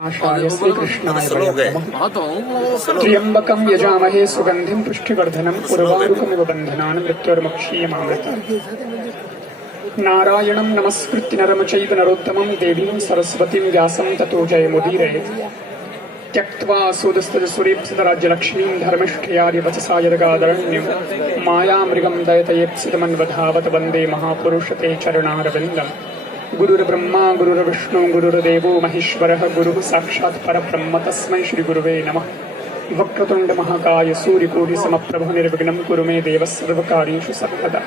आषाढ श्रीकृष्णाय नमः। त्र्यंबकं यजामहे सुगंधिं पुष्टिवर्धनम् उर्वारुकमिव बन्धनान् मृत्युर्मुक्षीयमामृतात्। नारायणं नमस्कृत्य नरं चैव नरोत्तमं देवीं सरस्वतीं व्यासं ततो जयमुदीरयेत्। त्यक्त्वा सुदस्तजसुरेप्सितराज्यलक्ष्मीं धर्मिष्ठयार्यवचसा यदगादरण्यं मायामृगं दयतयेप्सितमन्वधावत वन्दे महापुरुषते चरणारविन्दम्। गुरुर्ब्रह्मा गुरुर्विष्णु गुरुर्देवो महेश्वरः गुरुः साक्षात् परब्रह्म तस्मै श्री गुरुवे नमः। वक्रतुंड महाकाय सूर्यकोटि समप्रभ निर्विघ्नं कुरु मे देव सर्वकार्येषु सर्वदा।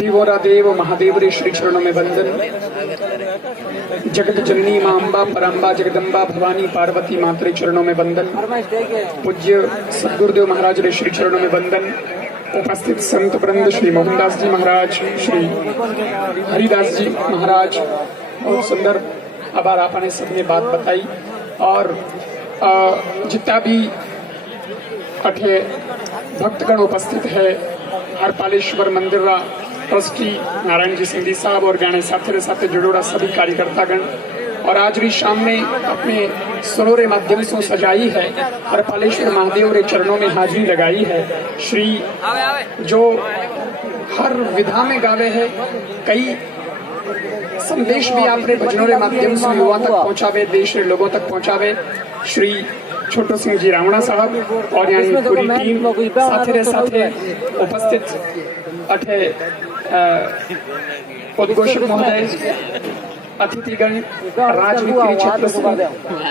देवोरा देव महादेव रे श्री चरणों में वंदन। जगत जननी मां अम्बा परम्बा जगदम्बा भवानी पार्वती मातरे चरणों में वंदन। पूज्य सद्गुरुदेव महाराज रे श्री चरणों में वंदन। उपस्थित संत वृंद श्री मोहनदास जी महाराज, श्री हरिदास जी महाराज, बहुत सुंदर आभार आपने सबने बात बताई। और जितना भी अठे भक्तगण उपस्थित है, हरपालेश्वर मंदिर ट्रस्टी नारायण जी सिंधी साहब और गाने साथे साथे जुड़ोड़ा सभी कार्यकर्तागण, और आज भी शाम में अपने सरोरे माध्यम से सजाई है हरपालेश्वर महादेव रे चरणों में हाजिरी लगाई है। श्री जो हर विधा में गावे है, कई संदेश भी आपने भजनों के माध्यम से युवा तक पहुंचावे, देश के लोगों तक पहुंचावे। श्री छोटू सिंह जी रावणा साहब और यानी पूरी टीम साथे साथे उपस्थित अठे उद्घोषक महोदय, अतिथिगण, राजनीति क्षेत्र से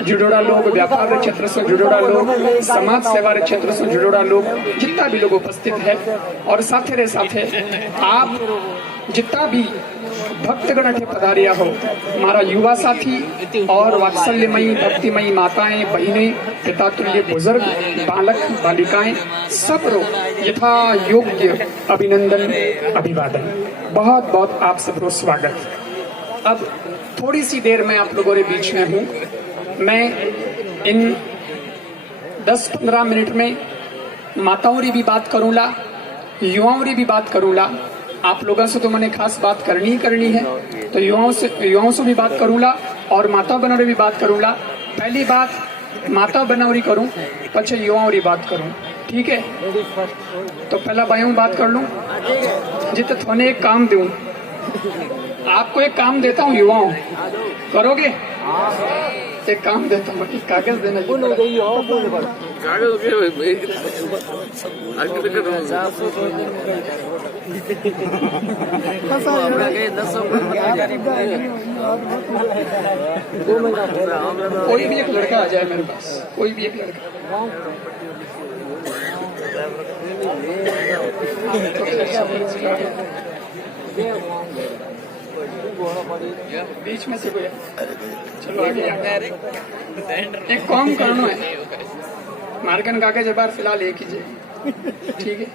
जुड़ोड़ा लोग, व्यापार क्षेत्र से जुड़ोड़ा लोग, समाज सेवा क्षेत्र से जुड़ोड़ा लोग, जितना भी लोग उपस्थित है, और साथे साथे आप जितना भी भक्तगण के पधारिया हो, हमारा युवा साथी और वात्सल्यमयी भक्तिमयी माताएं, बहनें, पितातुल्य बुजुर्ग, बालक बालिकाएं, सब लोग यथा योग्य अभिनंदन अभिवादन। बहुत बहुत आप सबको स्वागत। अब थोड़ी सी देर में आप लोगों के बीच में हूँ। मैं इन 10-15 मिनट में माताओं री भी बात करूँगा, युवाओं री भी बात करूँगा। आप लोगों से तो मैंने खास बात करनी ही करनी है, तो युवाओं से भी बात करूँगा और माता बहनों री भी बात करूँगा। पहली बात माता बहनों री करूँ, पछे युवाओं री बात करूँ, ठीक है? तो पहला भाइयों बात कर लूँ, जितने थोने एक काम दूँ। आपको एक काम देता हूँ, युवाओं करोगे? एक काम देता हूँ, कागज देना। कोई भी एक लड़का आ जाए मेरे पास, कोई भी एक लड़का। बीच में से कोई, चलो आगे। एक काम करना है, मार्कन कागज बार फिलहाल एक ही है, ठीक है?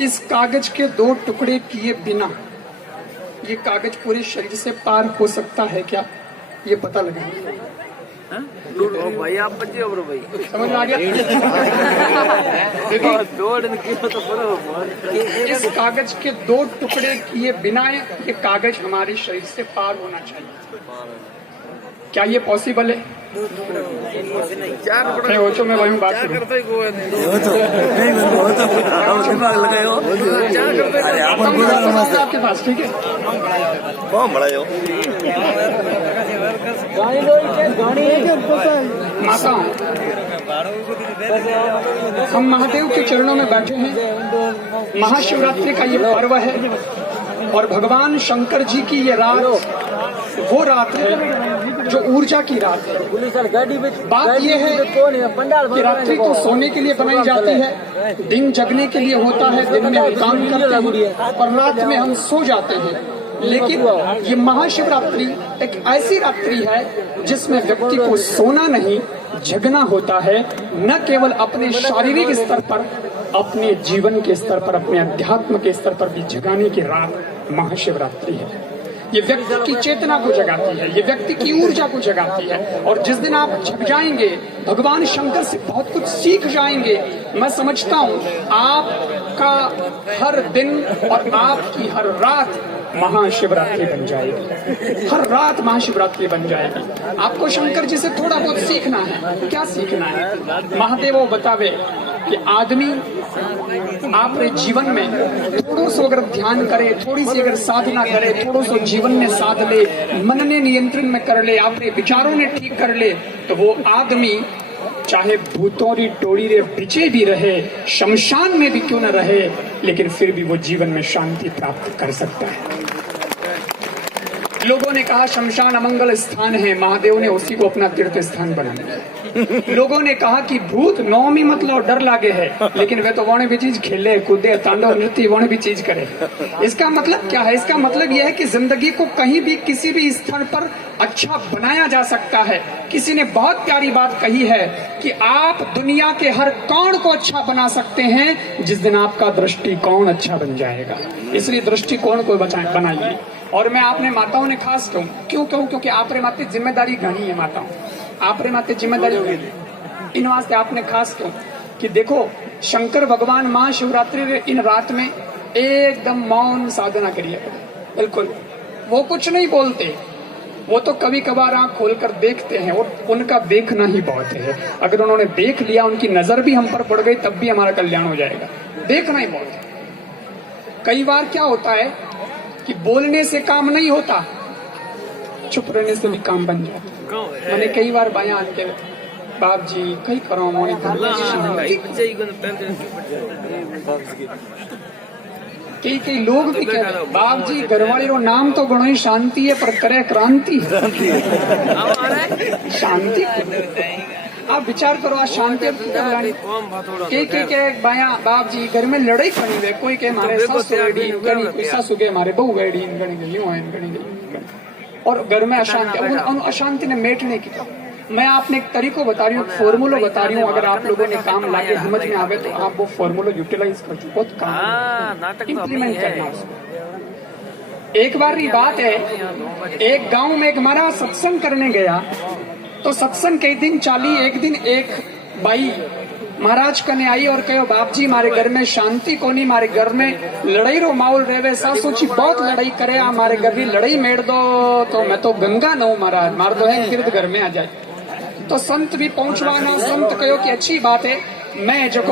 इस कागज के 2 टुकड़े किए बिना ये कागज पूरे शरीर से पार हो सकता है क्या, ये पता लगा। भाई आप बच्चे हो भाई, समझ में आ गया? इस कागज के 2 टुकड़े किए बिना ये कागज हमारे शरीर से पार होना चाहिए। क्या ये पॉसिबल है? ओचो में वही बात करूं। आपके पास, ठीक है? माता, हम महादेव के चरणों में बैठे हैं। महाशिवरात्रि का ये पर्व है और भगवान शंकर जी की ये रात वो रात है जो ऊर्जा की रात है। बात यह है कि रात्रि तो सोने के लिए बनाई जाती है, दिन जगने के लिए होता है, दिन में हम काम करते हैं और रात में हम सो जाते हैं। लेकिन ये महाशिवरात्रि एक ऐसी रात्रि है जिसमें व्यक्ति को सोना नहीं, जगना होता है। न केवल अपने शारीरिक स्तर पर, अपने जीवन के स्तर पर, अपने अध्यात्म के स्तर पर भी जगाने की रात महाशिवरात्रि है। ये व्यक्ति की चेतना को जगाती है, ये व्यक्ति की ऊर्जा को जगाती है। और जिस दिन आप जग जाएंगे, भगवान शंकर से बहुत कुछ सीख जाएंगे। मैं समझता हूँ आपका हर दिन और आपकी हर रात महाशिवरात्रि बन जाएगी, हर रात महाशिवरात्रि बन जाएगी। आपको शंकर जी से थोड़ा बहुत सीखना है। क्या सीखना है? महादेव वो बतावे कि आदमी आपरे जीवन में थोड़ो सो अगर ध्यान करे, थोड़ी सी अगर साधना करे, थोड़ो सो जीवन में साध ले, मन ने नियंत्रण में कर ले, आपरे विचारों ने ठीक कर ले, तो वो आदमी चाहे भूतों की टोड़ी रे पीछे भी रहे, शमशान में भी क्यों न रहे, लेकिन फिर भी वो जीवन में शांति प्राप्त कर सकता है। लोगों ने कहा शमशान अमंगल स्थान है, महादेव ने उसी को अपना तीर्थ स्थान बना लिया। लोगों ने कहा कि भूत नौमी मतलब डर लागे है, लेकिन वे तो वोने भी चीज खेले कूदे तांडव नृत्य वोने भी चीज करे। इसका मतलब क्या है? इसका मतलब यह है कि जिंदगी को कहीं भी किसी भी स्थान पर अच्छा बनाया जा सकता है। किसी ने बहुत प्यारी बात कही है कि आप दुनिया के हर कोण को अच्छा बना सकते हैं जिस दिन आपका दृष्टिकोण अच्छा बन जाएगा। इसलिए दृष्टिकोण को बनाइए। और मैं आपने माताओं ने खास क्यों कहूं? क्योंकि आपरे माते जिम्मेदारी घनी है। माताओं आपरे माते जिम्मेदारी इन वास्ते आपने खास क्यों कि देखो शंकर भगवान महाशिवरात्रि इन रात में एकदम मौन साधना करिए। बिल्कुल वो कुछ नहीं बोलते, वो तो कभी कभार आंख खोलकर देखते हैं और उनका देखना ही बहुत है। अगर उन्होंने देख लिया, उनकी नजर भी हम पर पड़ गई, तब भी हमारा कल्याण हो जाएगा। देखना ही बहुत है। कई बार क्या होता है कि बोलने से काम नहीं होता, चुप रहने से भी काम बन जाता। मैंने कई बार बयान के बाप जी कई करो मोनी कई लोग भी कहते हैं बाप जी घरवाली रो नाम तो गणो ही शांति है पर करे क्रांति। शांति आप विचार करो, आज शांति के बाप जी घर में लड़ाई खड़ी हुई, कोई के मारे सासू के मारे बहू गई और घर में अशांति। अशांति ने मेटने की मैं आपने एक तरीको बता रही हूँ, फॉर्मूला बता रही हूँ। अगर आप लोगों ने काम लाके समझ में आवे तो आप वो फॉर्मूला यूटिलाइज कर चुके, बहुत काम इम्प्लीमेंट करना उसको। एक बार की बात है, एक गांव में एक महाराज सत्संग करने गया, तो सत्संग के दिन चाली एक दिन एक बाई महाराज कने आई और कहो बाप जी मारे घर में शांति कोनी, मारे घर में लड़ाई रो माहौल रहे, सासू जी बहुत लड़ाई करे, हमारे घर की लड़ाई मेड़ दो तो मैं तो गंगा न हूं महाराज, मार दो है गिरद घर में आ जाए। तो संत भी पहुंचवाना, संत कहो कि अच्छी बात है, मैं जो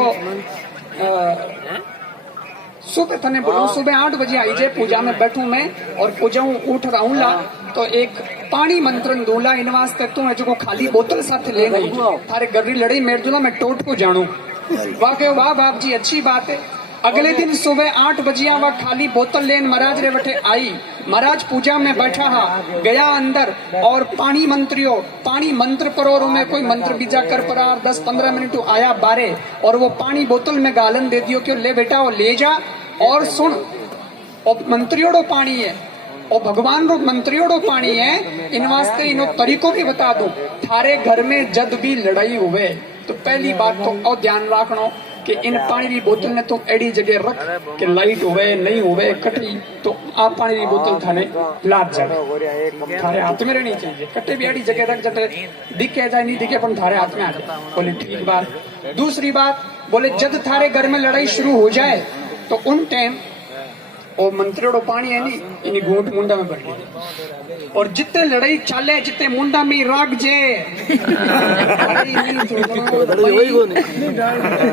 सुबह थने बोलूं सुबह 8 बजे आई जे पूजा में बैठू मैं और पूजा उठ रहूं ला, तो एक पानी मंत्रन दूला इन वास्ते तू है जो खाली बोतल साथ ले गई, थारे गरी लड़ाई मेर दूला मैं टोट को जानू। वाह के वाह बाप जी अच्छी बात है। अगले दिन सुबह 8 बजे वह खाली बोतल लेन महाराज रे बटे आई। महाराज पूजा में बैठा हा, गया अंदर और पानी मंत्र पर और उन्हें कोई मंत्र बीजा कर पर 10-15 मिनट आया बारे और वो पानी बोतल में गालन दे दियो क्यों ले बेटा वो ले जा और सुन, और मंत्रियोड़ो पानी है और भगवान रो मंत्रियोड़ो पानी है। इन वास्ते इनो तरीको भी बता दूं, थारे घर में जब भी लड़ाई हुए तो पहली बात तो और ध्यान रखना कि इन पानी की बोतल ने तो एडी जगह रख कि लाइट हुए नहीं हुए कटी तो आप पानी की बोतल थाने लाद जाए, थारे हाथ में रहनी चाहिए। कटे भी एडी जगह रख जटे दिखे जाए नहीं दिखे पर थारे हाथ में आ जाए। बोले ठीक बात। दूसरी बात बोले जब थारे घर में लड़ाई शुरू हो जाए तो उन टाइम वो मंत्रियोड़ो पानी है नी इनी घूंट मुंडा में भर ली और जितने लड़ाई चाले जितने मुंडा में राग जे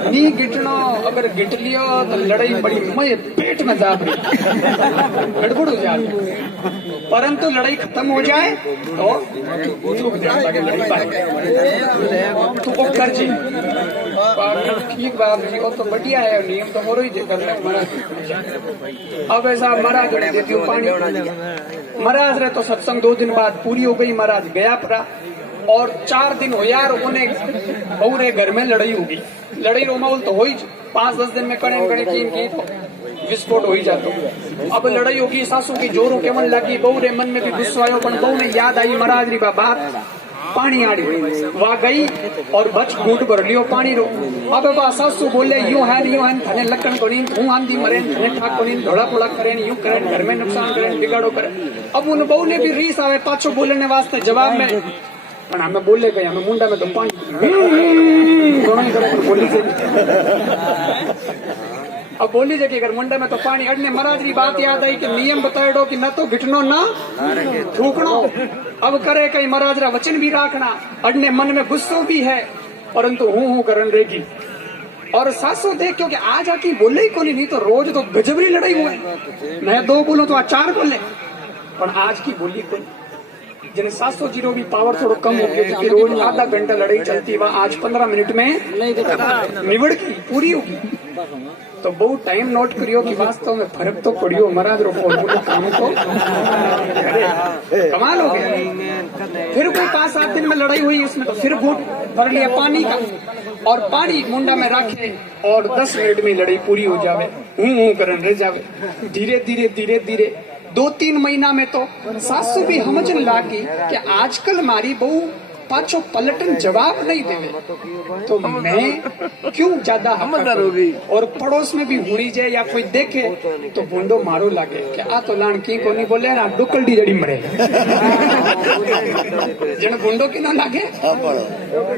नी गिटनो, अगर गिट लियो तो लड़ाई बड़ी मजे पेट में जा गड़बड़ हो जाती। परंतु लड़ाई खत्म हो जाए तो तू वो कर जी ठीक बाप जी वो तो बढ़िया है, नियम तो हो रही है। अब ऐसा महाराज ने देती हूँ पानी, महाराज रे तो सत्संग 2 दिन बाद पूरी हो गई, महाराज गया पड़ा और 4 दिन हो यार उन्हें बहू रे घर में लड़ाई होगी। लड़ाई रो माहौल तो हो ही 5-10 दिन में कड़े की तो विस्फोट हो ही जाता। अब लड़ाई होगी, सासू की जोरों के मन लगी, बहू रे मन में भी गुस्सा आयो पर बहू ने याद आई महाराज री बात पानी आड़ी वहां गई और बच घूट भर लियो पानी रो। अब बा सासू बोले यूं है थने लकन को नहीं तू आंधी मरे थने ठाक को नहीं धोड़ा पोड़ा करे यूं करे घर में नुकसान करे बिगाड़ो करे। अब उन बहू ने भी रीस आवे पाछो बोलने वास्ते जवाब में पर हमें बोले गए हमें मुंडा में तो पानी दोनों ही बोली अब बोली जे कि अगर मुंडा में तो पानी अड़ने महाराज री बात याद आई कि नियम बताएडो कि न तो घिटनो ना थूकनो। अब करे कई महाराज रा वचन भी राखना, अड़ने मन में गुस्सो भी है परंतु हूं करन रहेगी। और सासो देख क्योंकि आज आकी बोले ही कोनी, नहीं तो रोज तो गजबरी लड़ाई हुए, मैं 2 बोलूं तो आज 4 बोले, पर आज की बोली कोनी। जिन 700 भी पावर थोड़ा कम हो गया कि रोज आधा घंटा लड़ाई चलती, वह आज 15 मिनट में निबड़ की पूरी होगी। तो बहुत टाइम नोट करियो कि वास्तव में फर्क तो पड़ियो, महाराज रो काम तो कमाल हो गया। फिर कोई 5-7 दिन में लड़ाई हुई, उसमें तो फिर घूट भर लिया पानी का, और पानी मुंडा में रखे और 10 मिनट में लड़ाई पूरी हो जावे, हूं करन रह जावे। धीरे धीरे धीरे धीरे 2-3 महीना में तो सासू भी समझने लागी कि आजकल मारी बहू पाछो पलटन जवाब नहीं देवे, तो मैं क्यों ज्यादा समझदार हो गई। और पड़ोस में भी हुई जाए या कोई देखे तो बुंडो मारो लागे कि आ तो लाण की को नहीं बोले ना डुकलडी जड़ी मरे जन बुंडो की ना लागे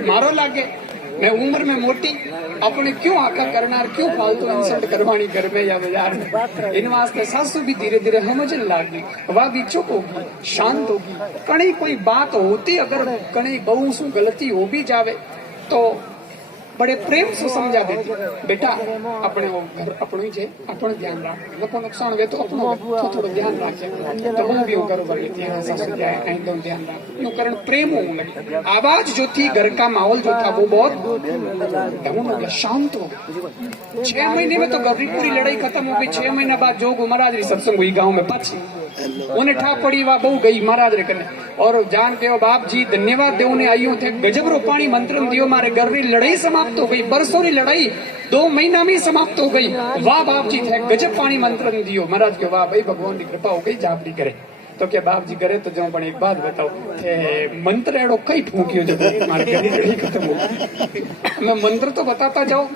मारो लागे। मैं उम्र में मोटी अपने क्यों आका करना, क्यों फालतू इंसल्ट करवानी घर में या बाजार में। इन वास्ते सासू भी धीरे धीरे समझने लगी, वह भी चुप होगी, शांत होगी। कहीं कोई बात होती अगर कहीं बहू से गलती हो भी जावे तो बड़े प्रेम से समझा देती, बेटा अपने वो घर अपनो ही जे अपन ध्यान रख, नको नुकसान वे तो अपनो थोड़ा ध्यान रखे, तो वो भी वो घर भर लेती है सासू जाए आई दो ध्यान रख नो कारण प्रेम हो लगे। आवाज जो थी घर का माहौल जो था वो बहुत डाउन हो गया, शांत हो गया। 6 महीने में तो घर की पूरी लड़ाई खत्म हो गई। 6 महीने बाद जोग महाराज री सत्संग हुई गाँव में, पाछी उन्हें ठा पड़ी वह बहु गई महाराज रे कने, और जान के बाप जी धन्यवाद देव ने आइयो थे गजब रो पानी मंत्र दियो, मारे घर की लड़ाई समाप्त हो गई। बरसों की लड़ाई 2 महीना में समाप्त हो गई। वाह बाप जी थे गजब पानी मंत्र दियो महाराज के, वाह भाई भगवान की कृपा हो गई, जापड़ी करे। तो क्या बाप जी करे तो जो एक बात बताओ थे मंत्र एड़ो कई फूकियो जब मारे घर की लड़ाई खत्म हो। मैं मंत्र तो बताता जाओ,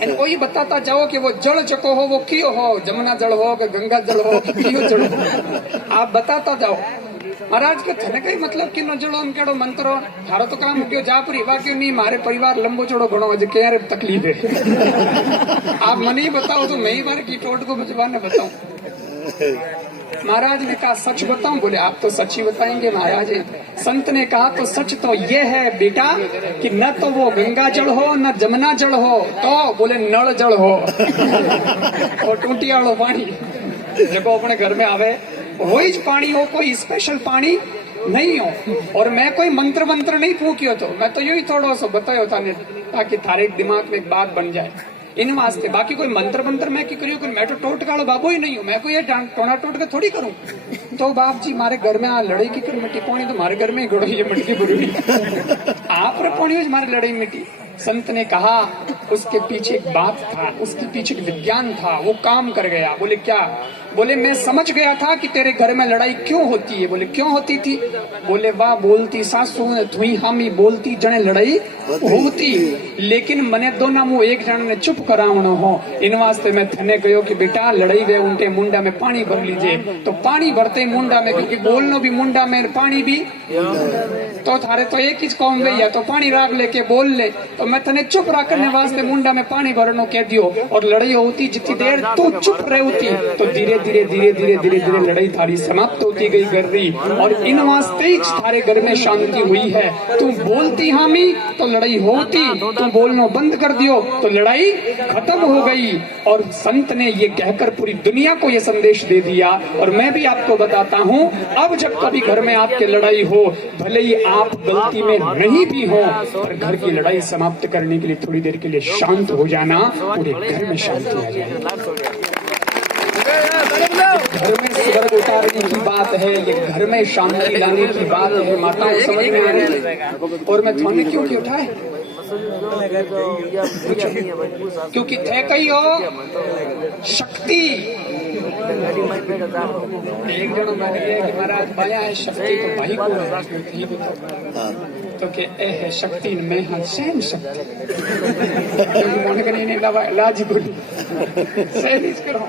कोई बताता जाओ कि वो जल चको हो, वो कियो हो, जमुना जल हो कि गंगा जल हो कि कियो जल हो, आप बताता जाओ। महाराज के थने कई मतलब कि न जड़ो केड़ो मंत्रो थारो तो काम क्यों जापरी वा क्यों नहीं, मारे परिवार लंबो चौड़ो घणो अज क्या तकलीफ है। आप मने ही बताओ तो मैं ही मारे की टोट को बचवाने बताऊं। महाराज ने कहा सच बताऊं, बोले आप तो सच ही बताएंगे महाराज। संत ने कहा तो सच तो ये है बेटा कि न तो वो गंगा जल हो न जमुना जल हो, तो बोले नल जल हो और टूटी वालों पानी जो अपने घर में आवे वही पानी हो, कोई स्पेशल पानी नहीं हो। और मैं कोई मंत्र नहीं फूकियो, तो मैं तो यू ही थोड़ा सा बतायो था ताकि थारे दिमाग में एक बात बन जाए इन वास्ते। बाकी कोई मंत्र मैं की करियो, मैं तो टोट कालो बाबू ही नहीं हूँ, मैं कोई टोना टोट के थोड़ी करूँ। तो बाप जी मारे घर में आ लड़ाई की कर मिट्टी पानी तो मारे घर में ही गड़ो ये मिट्टी बुरी आप पानी हो मारे लड़ाई मिट्टी। संत ने कहा उसके पीछे एक बात था, उसके पीछे एक विज्ञान था, वो काम कर गया। बोले क्या? बोले मैं समझ गया था कि तेरे घर में लड़ाई क्यों होती है। बोले क्यों होती थी? बोले वाह बोलती सासू थुई हामी बोलती जने लड़ाई होती, लेकिन मने दोना मुंह एक जन ने चुप करावनो हो। इन वास्ते मैं थने कहो कि बेटा लड़ाई वे उनके मुंडा में पानी भर लीजिए। तो पानी भरते मुंडा में, क्योंकि बोलनो भी मुंडा में पानी भी, तो थारे तो एक ही कौम गई है तो पानी राग लेके बोल ले। तो मैं थने चुप रखने वास्ते मुंडा में पानी भरनो कह दियो। और लड़ाई होती जितनी देर तू चुप रहती तो धीरे धीरे लड़ाई थारी समाप्त होती गई कर रही। और इन वास्ते ही थारे घर में शांति हुई है। तुम बोलती हामी तो लड़ाई होती, तुम बोलना बंद कर दियो तो लड़ाई खत्म हो गई। और संत ने ये कहकर पूरी दुनिया को ये संदेश दे दिया। और मैं भी आपको बताता हूँ, अब जब कभी घर में आपके लड़ाई हो, भले ही आप गलती में नहीं भी हो, पर घर की लड़ाई समाप्त करने के लिए थोड़ी देर के लिए शांत हो जाना, पूरे घर में शांति आ जाए। घर में स्वर्ग उतारने की बात है, ये घर में शांति लाने की बात है। माताओं समझ में आ रही है? और मैं थाने क्यों उठाए? क्योंकि थे कही हो शक्ति। एक जन मान गया कि महाराज बाया है शक्ति, तो भाई को है तो के ए है शक्ति में हाँ सहन शक्ति मन का नहीं लाजी बोली सहन करो।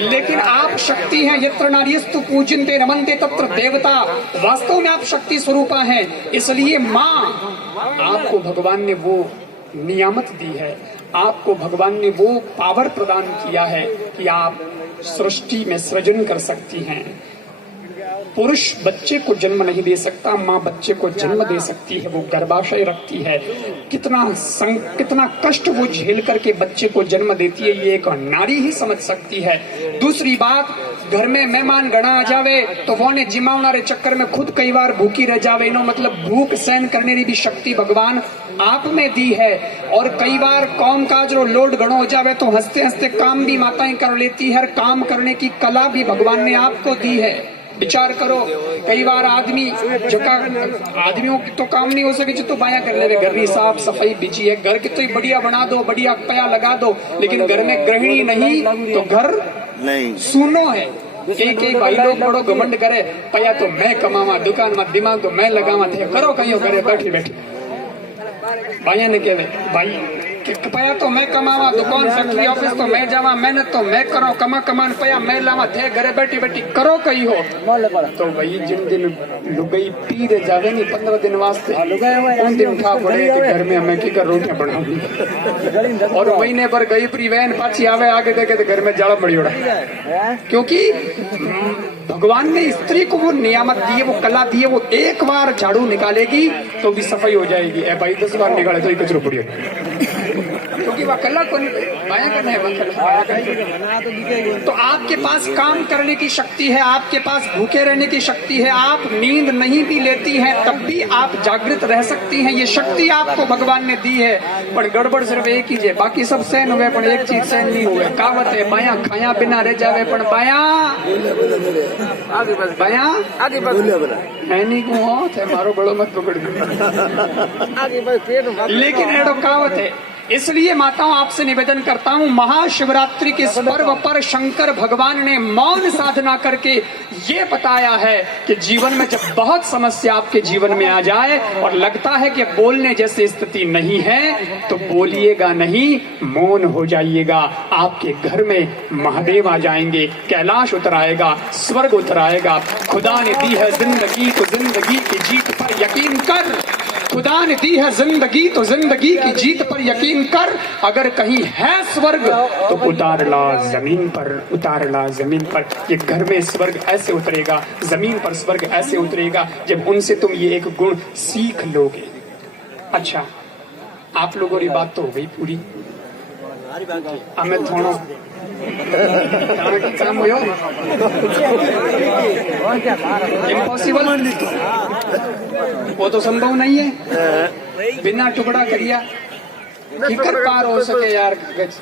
लेकिन आप शक्ति हैं। यत्र नार्यस्तु पूजन्ते नमन्ते तत्र देवता। वास्तव में आप शक्ति स्वरूपा हैं। इसलिए माँ आपको भगवान ने वो नियामत दी है। आपको भगवान ने वो पावर प्रदान किया है कि आप सृष्टि में सृजन कर सकती हैं। पुरुष बच्चे को जन्म नहीं दे सकता, माँ बच्चे को जन्म दे सकती है, वो गर्भाशय रखती है। कितना कष्ट वो झेल करके बच्चे को जन्म देती है, ये एक नारी ही समझ सकती है। दूसरी बात, घर में मेहमान गणा आ जावे तो वो ने जिमावना रे चक्कर में खुद कई बार भूखी रह जावे। इनो मतलब भूख सहन करने की भी शक्ति भगवान आप में दी है। और कई बार काम काज रो लोड गणो हो जावे तो हंसते हंसते काम भी माताएं कर लेती है। काम करने की कला भी भगवान ने आपको दी है। विचार करो, कई बार आदमियों की तो काम नहीं हो सके जो तो बाया कर ले, घर की साफ सफाई बिची है, घर की तो बढ़िया बना दो, बढ़िया पया लगा दो, लेकिन घर में गृहिणी नहीं तो घर नहीं सुनो है। एक भाई लोग बड़ो घमंड करे, पया तो मैं कमावा, दुकान में दिमाग तो मैं लगावा, थे करो कहीं करे बैठी बैठी। भाइया ने कहे भाई पया तो मैं कमावा, दुकान फैक्ट्री ऑफिस तो मैं जावा, मेहनत तो मैं करो, कमान पया मैं लावा, थे घरे बैठी बैठी करो कही हो। तो वही जिन दिन लुगाई पी रे जावे नहीं 15 दिन वास्ते, उन दिन उठा पड़े कि घर में हमें की कर रोटियां बनाऊंगी। और महीने पर गई प्री वैन पाची आवे, आगे देखे तो घर में जाड़ा पड़ी उड़ा। क्योंकि भगवान ने स्त्री को वो नियामत दी है, वो कला दी है। वो एक बार झाड़ू निकालेगी तो भी सफाई हो जाएगी। ए भाई 10 बार निकाले तो ही कचरो पड़ी, क्योंकि वह कला को बाया करना है। तो आपके पास काम करने की शक्ति है, आपके पास भूखे रहने की शक्ति है, आप नींद नहीं भी लेती हैं तब भी आप जागृत रह सकती हैं। ये शक्ति आपको भगवान ने दी है। पर गड़बड़ सिर्फ एक ही है, बाकी सब सहन हुए पर एक चीज सहन नहीं हुए। कहावत है बाया खाया बिना रह जावे, पर बाया है नहीं को थे मारो बड़ो मत पकड़। लेकिन एडो कहावत है, इसलिए माताओं आपसे निवेदन करता हूँ, महाशिवरात्रि के इस पर्व पर शंकर भगवान ने मौन साधना करके ये बताया है कि जीवन में जब बहुत समस्या आपके जीवन में आ जाए और लगता है कि बोलने जैसी स्थिति नहीं है तो बोलिएगा नहीं, मौन हो जाइएगा। आपके घर में महादेव आ जाएंगे, कैलाश उतर आएगा, स्वर्ग उतर आएगा। खुदा ने दी है जिंदगी तो जिंदगी की जीत पर यकीन कर। खुदा ने दी है जिंदगी तो जिंदगी की जीत पर यकीन कर। अगर कहीं है स्वर्ग तो उतार ला जमीन पर, उतार ला जमीन पर। ये घर में स्वर्ग ऐसे उतरेगा, जमीन पर स्वर्ग ऐसे उतरेगा जब उनसे तुम ये एक गुण सीख लोगे। अच्छा, आप लोगों की बात तो हो गई पूरी। हमें थोड़ा काम हो इम्पॉसिबल, वो तो संभव नहीं है। बिना टुकड़ा करिया किकर पार हो सके यार कागज।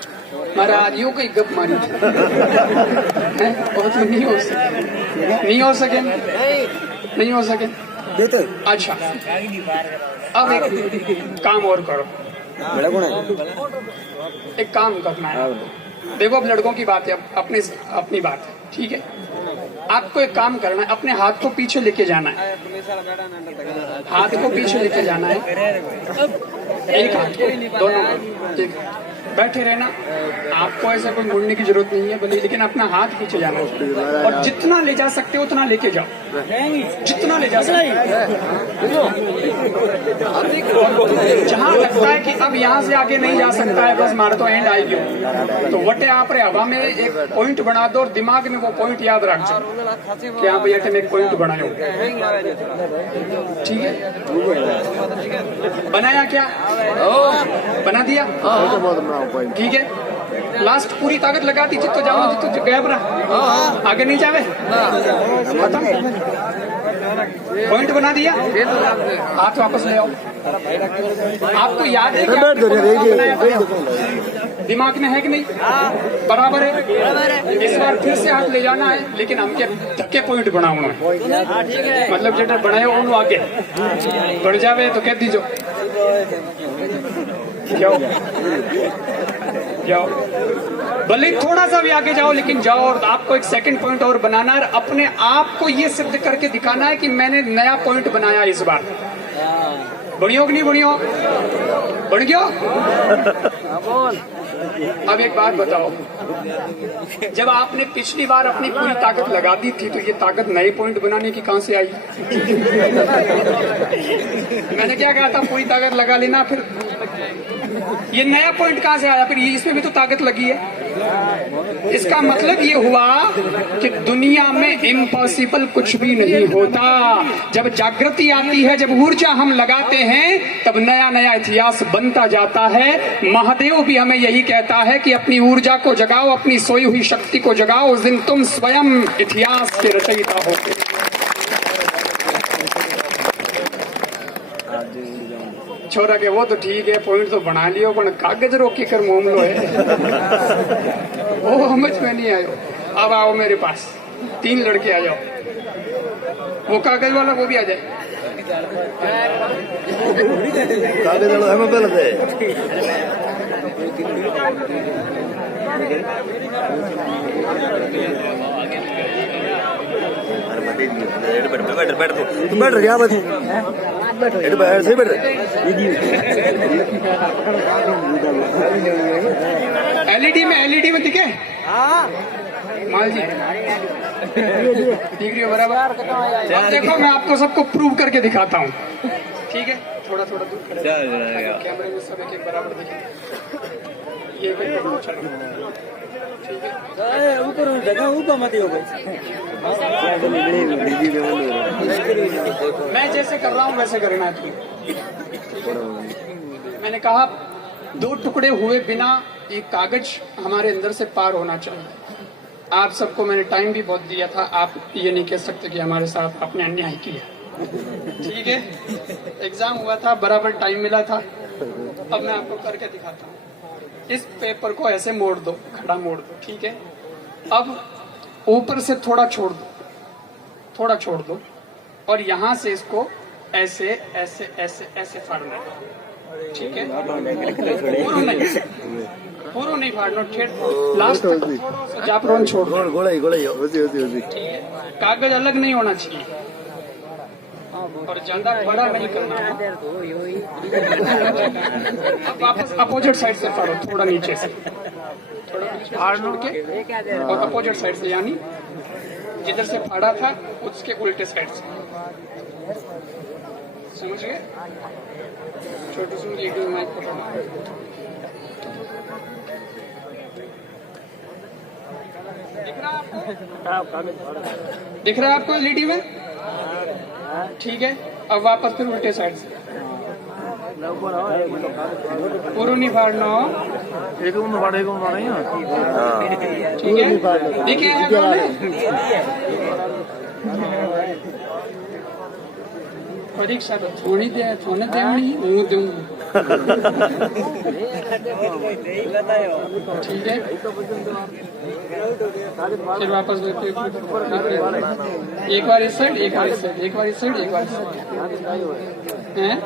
महाराज यूं कोई गप मारी वो तो नहीं हो सके, नहीं हो सके, नहीं हो सके। अच्छा, अब एक काम और करो, एक काम करना है। देखो अब लड़कों की बात है, अपनी बात है, ठीक है। आपको एक काम करना है, अपने हाथ को पीछे लेके जाना है, हाथ को पीछे लेके जाना है, एक हाथ को, दोनों ठीक बैठे रहना। आपको ऐसा कोई मुड़ने की जरूरत नहीं है भले, लेकिन अपना हाथ पीछे जाना है और जितना ले जा सकते हो उतना लेके जाओ, जितना ले जा सकते हो। जहाँ लगता है कि अब यहाँ से आगे नहीं जा सकता है, बस मार तो एंड आएगी, तो वटे आप रे हवा में एक पॉइंट बना दो और दिमाग में वो पॉइंट याद रख जाओ कि हाँ भैया तुम एक पॉइंट बनाओ, ठीक है। बनाया क्या? बना दिया, ठीक है। लास्ट पूरी ताकत लगा दी, जितो जाओ जितो गैप रहा, आगे नहीं जावे, खत्म। पॉइंट बना दिया, हाथ वापस ले आओ। आपको याद है क्या? दिमाग में है कि नहीं? बराबर है। इस बार फिर से हाथ ले जाना है, लेकिन हमके धक्के पॉइंट बनाना है। मतलब जेटा बनाए उन आगे बढ़ जावे तो कह दीजो जाओ जाओ, भले थोड़ा सा भी आगे जाओ लेकिन जाओ। और आपको एक सेकंड पॉइंट और बनाना है, अपने आप को ये सिद्ध करके दिखाना है कि मैंने नया पॉइंट बनाया इस बार। बढ़ियो कि नहीं बढ़ियो? बढ़ गयो? अब एक बात बताओ, जब आपने पिछली बार अपनी पूरी ताकत लगा दी थी तो ये ताकत नए पॉइंट बनाने की कहां से आई? मैंने क्या कहा था? पूरी ताकत लगा लेना, फिर ये नया पॉइंट कहां से आया? फिर इसमें भी तो ताकत लगी है। इसका मतलब ये हुआ कि दुनिया में इम्पॉसिबल कुछ भी नहीं होता। जब जागृति आती है, जब ऊर्जा हम लगाते हैं, तब नया नया इतिहास बनता जाता है। महादेव भी हमें यही कहता है कि अपनी ऊर्जा को जगाओ, अपनी सोई हुई शक्ति को जगाओ, उस दिन तुम स्वयं इतिहास के रचयिता होगे। छोरा के वो तो ठीक है, पॉइंट तो बना लियो, पर कागज रोकी कर मामलो है वो समझ में नहीं आयो। अब आओ मेरे पास, 3 लड़के आ जाओ, वो कागज वाला वो भी आ जाए। कागज वाला हमें पहले बैठ गया एलईडी में दिखे माल जी दिख रही हो बराबर। अब देखो मैं आपको सबको प्रूव करके दिखाता हूँ, ठीक है? थोड़ा थोड़ा दूर खड़े कैमरे में सब एक बराबर दिखे। ये ठीक है, ऊपर जगह ऊपर मत हो मैं जैसे कर रहा हूँ वैसे करना है। मैंने कहा 2 टुकड़े हुए बिना एक कागज हमारे अंदर से पार होना चाहिए। आप सबको मैंने टाइम भी बहुत दिया था, आप ये नहीं कह सकते कि हमारे साथ आपने अन्याय किया, ठीक है? एग्जाम हुआ था, बराबर टाइम मिला था। अब मैं आपको करके दिखाता हूँ। इस पेपर को ऐसे मोड़ दो, खड़ा मोड़ दो, ठीक है? अब ऊपर से थोड़ा छोड़ दो, थोड़ा छोड़ दो, और यहाँ से इसको ऐसे ऐसे ऐसे ऐसे फाड़ना, ठीक है? पूरा नहीं फाड़ना, ठेठ लास्ट जापरोन छोड़ दो। कागज अलग नहीं होना चाहिए और ज्यादा बड़ा नहीं करना। अब वापस अपोजिट साइड से फाड़ो, थोड़ा नीचे से, थोड़ा छोड़ के, और अपोजिट साइड से, यानी जिधर से फाड़ा था उसके उल्टे साइड से। समझ गए? छोटू सुन एक माइक पकड़ना। दिख रहा आपको? दिख रहा है आपको एलईडी में? ठीक है, अब वापस फिर उल्टे साइड से। पूरा नहीं फाड़ना हो, ठीक है? देखिए परीक्षा तो थोड़ी दे, थोड़े देवनी हूँ दूँ, ठीक है? फिर वापस एक बार इस साइड, एक बार इस साइड, एक बार इस साइड, एक बार इस साइड, हैं?